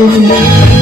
বাসুনি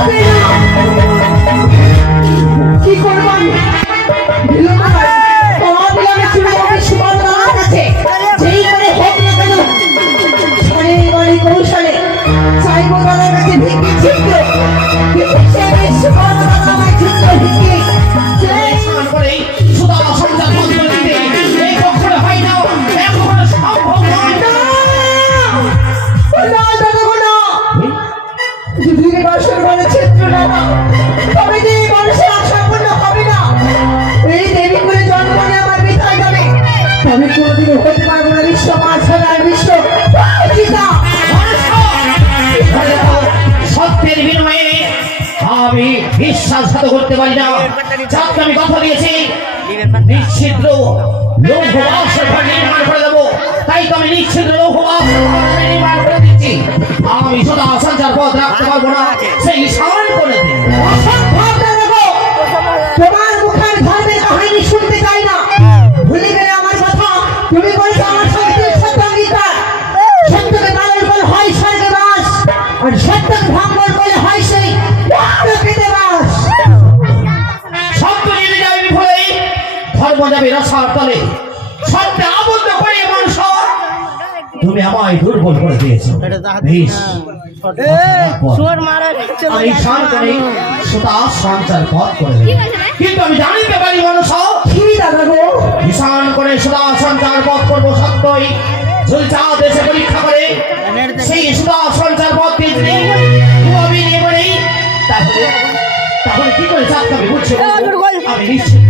হবে আর সত্যের বিনিময়ে করতে পারি না। যাকে আমি কথা দিয়েছি নিশ্চিদ্র লৌহবাস ঘর নির্মাণ করে দেবো। তাই তো আমি নিশ্চিদ্র লৌহবাস যাবে রসার তলে। সত্যে আবদ্ধ করে মানুষ তুমি আমায় দুর্বল করে দিয়েছ। বেশ। আমি শান্তরে সুতা সঞ্চার পথ করে কিন্তু আমি জানিতে পারি মানুষ। কি দাদা গো ভীষণ করে সুতা সঞ্চার পথ করব সত্যই। ঝুলচা দেশে পরীক্ষা করে সেই সুতা সঞ্চার পথ দিয়ে আমি নিয়ে তাহলে তাহলে কি করে চাপ আমি বুঝছি? আমি নিশ্চিত।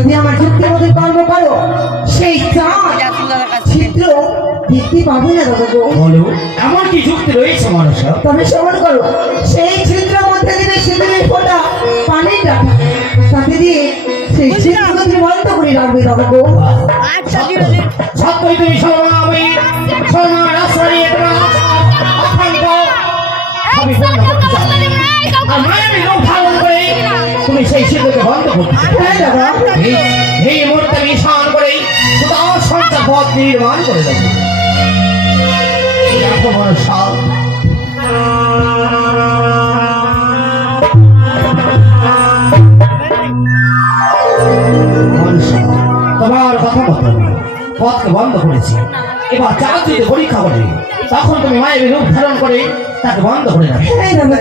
যদি আমার যুক্তি মতো কর্ম করো। সেই ছিদ্র বৃদ্ধি পাবে না দাদা বলো এমন কি যুক্তি রয়েছে মানুষ তবে শ্রবণ করো। সেই ছিদ্রের মধ্যে দিলে সিঁদুরের ফোঁটা পানির ডাকা তাতে দিয়ে সেই মধ্যে বন্ধ করে রাখবে দাদা গো। সত্যই তুমি আমি বললাম তুমি সেই সিদ্ধকে বন্ধ করতে এই মুহূর্তে আমি স্নান করে সুতা সঞ্চার পথ নির্মাণ করে দেবো। দেখো মানুষ তোমার কথা মতো পথকে বন্ধ করেছি। এবার চাকরিতে পরীক্ষা করে। তখন তুমি মায়ের রূপ ধারণ করে তাকে বন্ধ করে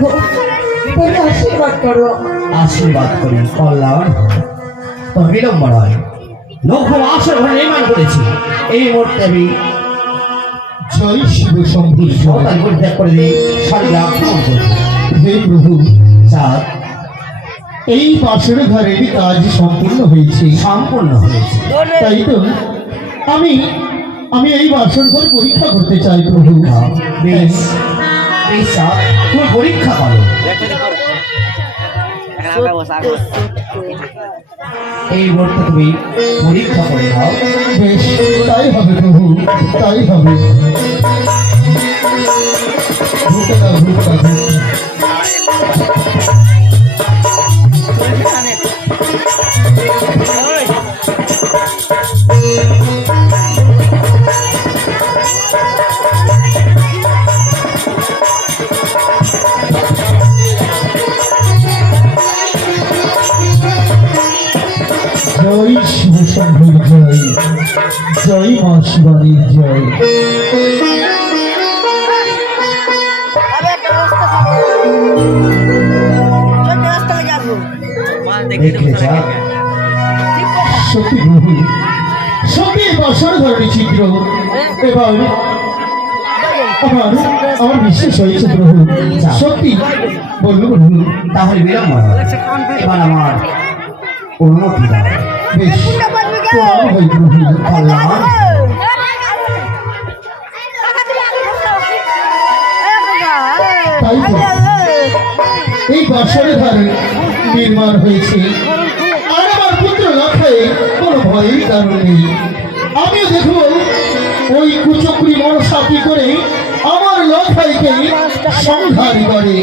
গো তুমি আশীর্বাদ করো। আশীর্বাদ করি কল্যাণ। তোর বিলম্ব নয় লক্ষ্য আসর ঘর নির্মাণ করেছি। এই মুহূর্তে আমি জয় শিব শম্ভু পরিত্যাগ করে স্বর্গে আক্রমণ করেছি হে প্রভু। চাঁদ। এই পাশের ঘরের কাজ সম্পূর্ণ হয়েছে। সম্পূর্ণ হয়েছে। তাই তো আমি আমি এই বাসন ঘর পরীক্ষা করতে চাই প্রভু। বেশ। চাঁদ তুমি পরীক্ষা করো। এই মুহূর্তে তুমি পরীক্ষা করে দাও বেশ তাই হবে প্রভু তাই হবে। ঢুকে দাও ঢুকে শম্ভুর জয় জয় মা শিবানীর জয়। সত্যি প্রভু সত্যি বছর ধরনের চিত্র এবার আমার আমার বিশ্বাস হয়েছে প্রভু। সত্যি। বলল প্রভু তাহলে বিলম্ব এবার আমার অনুমতি দাও। বেশ। প্রণাম হয় কল্যাণ তাই এই বছরে ধারে নির্মাণ হয়েছে। আর আমার পুত্র লক্ষ্যে কোনো ভয়ের কারণ নেই। আমিও দেখব ওই কুচকুরি মনসা কি করে আমার লক্ষ্যকে সংহার করে।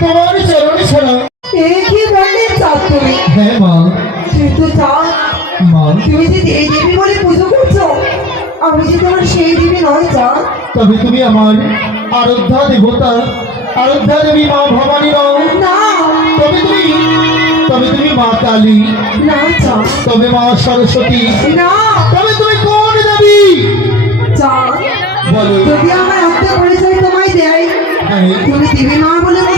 তোমার চরণে ছাড়া এ কি বললে তুমি হ্যাঁ মা কিন্তু চাও মা তুমি যে দেবী দেবী বলে পুজো করছ আমি যে তোমার সেই দেবী নয় চা তবে তুমি আমার আরাধ্যা দেবতা আরাধ্যা দেবী মা ভবানী নও না তবে তুমি তবে তুমি মা কালী না চা তবে মা সরস্বতী না তবে তুমি কোন দেবী চা বলো যদি আমার আত্মা পরিচয় তোমায় দেয় তুমি দেবী মা বলে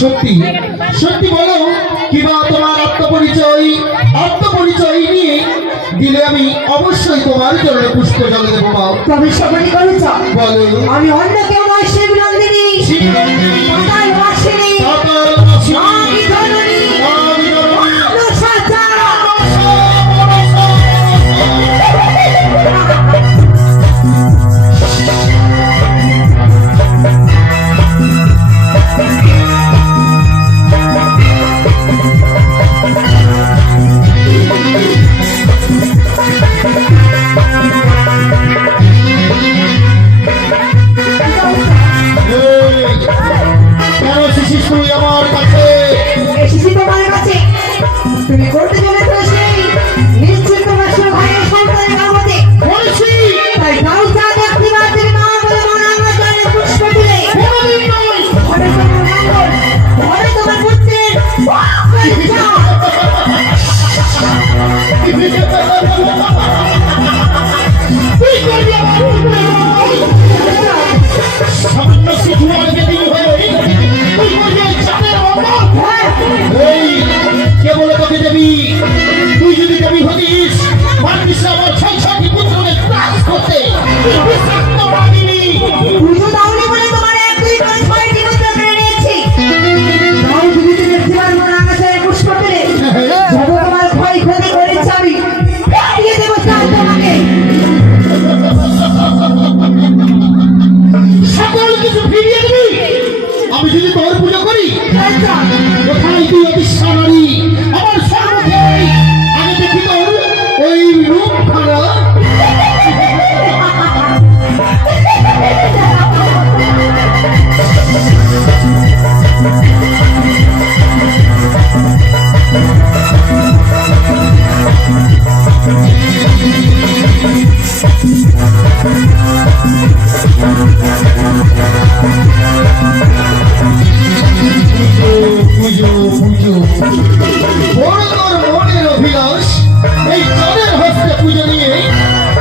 সত্যি সত্যি বলো কিবা তোমার আত্মপরিচয় আত্মপরিচয় নিয়ে দিলে আমি অবশ্যই তোমার চরণে পুষ্প জল দেবো তবে সকলে বলো। আমি অন্য কেউ নয় শিবনন্দিনী। শিবনন্দিনী,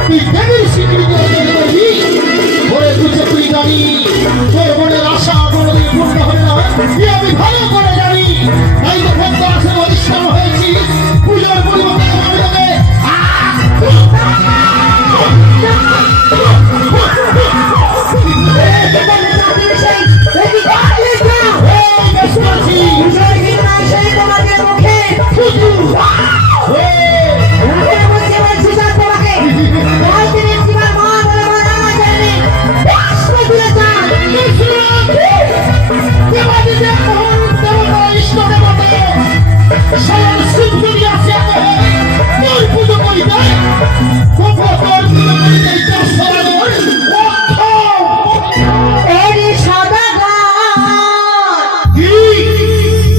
তুই দেবীর স্বীকৃতি অর্জন করবি ওরে তুই তুই জানি তোর মনের আশা কোনোদিন পূর্ণ হবে না। এ আমি ভালো করে জানি তাই তো ভক্ত আসে অধিষ্ঠান হয়েছি। পুজোর পরিবর্তে আমি তোকে সেই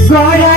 Friday.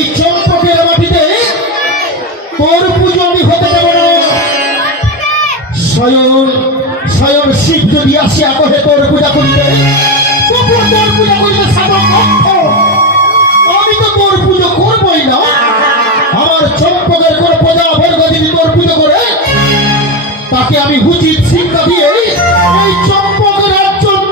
এই চম্পকের মাটিতে তোর পুজো আমি হতে দেব না। স্বয়ং স্বয়ং শিব যদি আসে আকহে তোর পূজা করিতে আমি তো তোর পুজো করবই না। আমার চম্পকের কোন প্রজা বর্গ যদি তোর পুজো করে। তাকে আমি উচিত শিক্ষা দিয়ে এই চম্পকের একজন